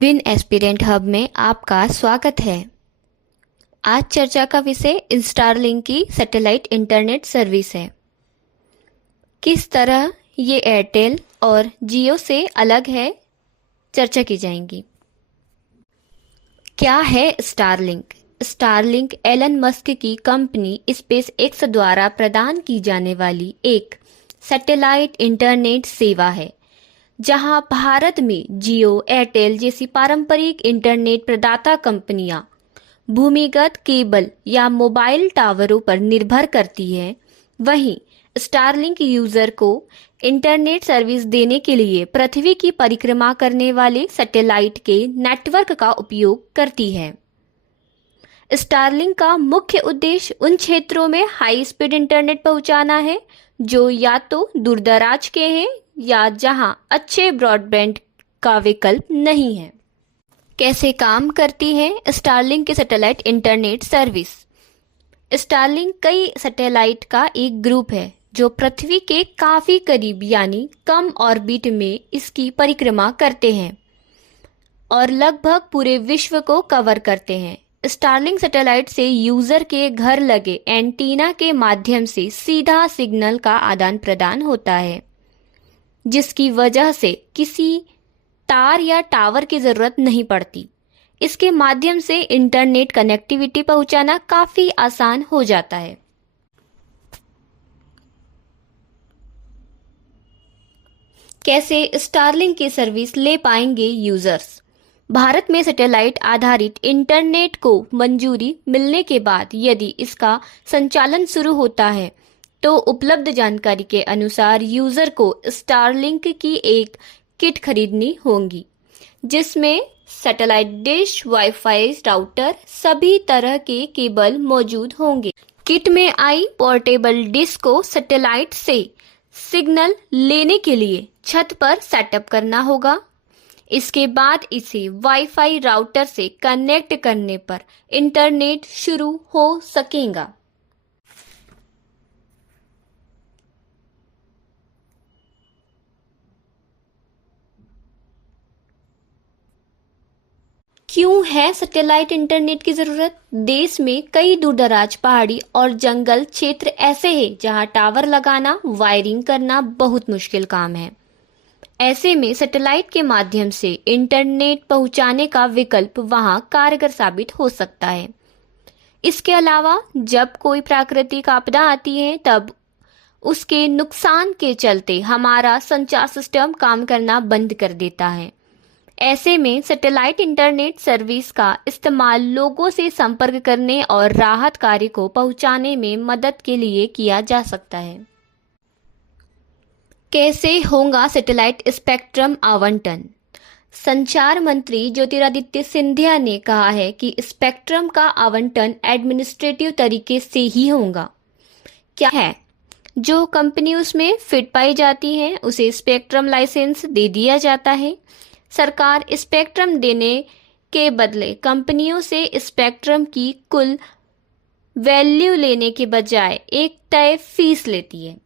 Win aspirant hub में आपका स्वागत है। आज चर्चा का विषय स्टारलिंक की सैटेलाइट इंटरनेट सर्विस है। किस तरह ये एयरटेल और जियो से अलग है, चर्चा की जाएगी। क्या है स्टारलिंक? स्टारलिंक एलन मस्क की कंपनी स्पेस एक्स द्वारा प्रदान की जाने वाली एक सैटेलाइट इंटरनेट सेवा है, जहां भारत में जियो, एयरटेल जैसी पारंपरिक इंटरनेट प्रदाता कंपनियां भूमिगत केबल या मोबाइल टावरों पर निर्भर करती हैं, वहीं स्टारलिंक यूजर को इंटरनेट सर्विस देने के लिए पृथ्वी की परिक्रमा करने वाले सैटेलाइट के नेटवर्क का उपयोग करती है। स्टारलिंक का मुख्य उद्देश्य उन क्षेत्रों में हाई स्पीड इंटरनेट पहुंचाना है जो या तो दूरदराज के हैं या जहां अच्छे ब्रॉडबैंड का विकल्प नहीं है। कैसे काम करती है स्टारलिंक की सैटेलाइट इंटरनेट सर्विस? स्टारलिंक कई सैटेलाइट का एक ग्रुप है जो पृथ्वी के काफी करीब यानी कम ऑर्बिट में इसकी परिक्रमा करते हैं और लगभग पूरे विश्व को कवर करते हैं। स्टारलिंक सैटेलाइट से यूजर के घर लगे एंटीना के माध्यम से सीधा सिग्नल का आदान प्रदान होता है, जिसकी वजह से किसी तार या टावर की जरूरत नहीं पड़ती। इसके माध्यम से इंटरनेट कनेक्टिविटी पहुंचाना काफी आसान हो जाता है। कैसे स्टारलिंक की सर्विस ले पाएंगे यूजर्स? भारत में सैटेलाइट आधारित इंटरनेट को मंजूरी मिलने के बाद यदि इसका संचालन शुरू होता है तो उपलब्ध जानकारी के अनुसार यूजर को स्टारलिंक की एक किट खरीदनी होगी, जिसमें सैटेलाइट डिश, वाईफाई राउटर, सभी तरह के केबल मौजूद होंगे। किट में आई पोर्टेबल डिश को सैटेलाइट से सिग्नल लेने के लिए छत पर सेटअप करना होगा। इसके बाद इसे वाईफाई राउटर से कनेक्ट करने पर इंटरनेट शुरू हो सकेगा। क्यों है सैटेलाइट इंटरनेट की जरूरत? देश में कई दूरदराज पहाड़ी और जंगल क्षेत्र ऐसे हैं जहां टावर लगाना, वायरिंग करना बहुत मुश्किल काम है। ऐसे में सैटेलाइट के माध्यम से इंटरनेट पहुंचाने का विकल्प वहां कारगर साबित हो सकता है। इसके अलावा जब कोई प्राकृतिक आपदा आती है तब उसके नुकसान के चलते हमारा संचार सिस्टम काम करना बंद कर देता है। ऐसे में सैटेलाइट इंटरनेट सर्विस का इस्तेमाल लोगों से संपर्क करने और राहत कार्य को पहुंचाने में मदद के लिए किया जा सकता है। कैसे होगा सैटेलाइट स्पेक्ट्रम आवंटन? संचार मंत्री ज्योतिरादित्य सिंधिया ने कहा है कि स्पेक्ट्रम का आवंटन एडमिनिस्ट्रेटिव तरीके से ही होगा। क्या है? जो कंपनी उसमें फिट पाई जाती है उसे स्पेक्ट्रम लाइसेंस दे दिया जाता है। सरकार स्पेक्ट्रम देने के बदले कंपनियों से स्पेक्ट्रम की कुल वैल्यू लेने के बजाय एक तय फीस लेती है।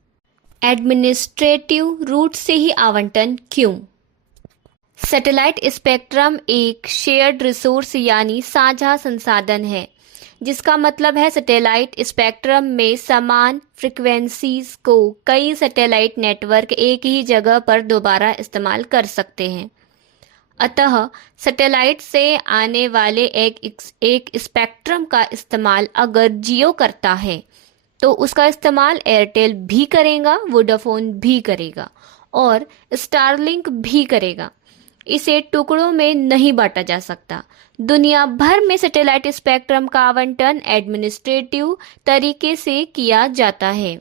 एडमिनिस्ट्रेटिव रूट से ही आवंटन क्यों? सैटेलाइट स्पेक्ट्रम एक शेयर्ड रिसोर्स यानी साझा संसाधन है, जिसका मतलब है सैटेलाइट स्पेक्ट्रम में समान फ्रीक्वेंसीज को कई सैटेलाइट नेटवर्क एक ही जगह पर दोबारा इस्तेमाल कर सकते हैं। अतः सैटेलाइट से आने वाले एक स्पेक्ट्रम का इस्तेमाल अगर जियो करता है तो उसका इस्तेमाल एयरटेल भी करेगा, वोडाफोन भी करेगा और स्टारलिंक भी करेगा। इसे टुकड़ों में नहीं बांटा जा सकता। दुनिया भर में सैटेलाइट स्पेक्ट्रम का आवंटन एडमिनिस्ट्रेटिव तरीके से किया जाता है।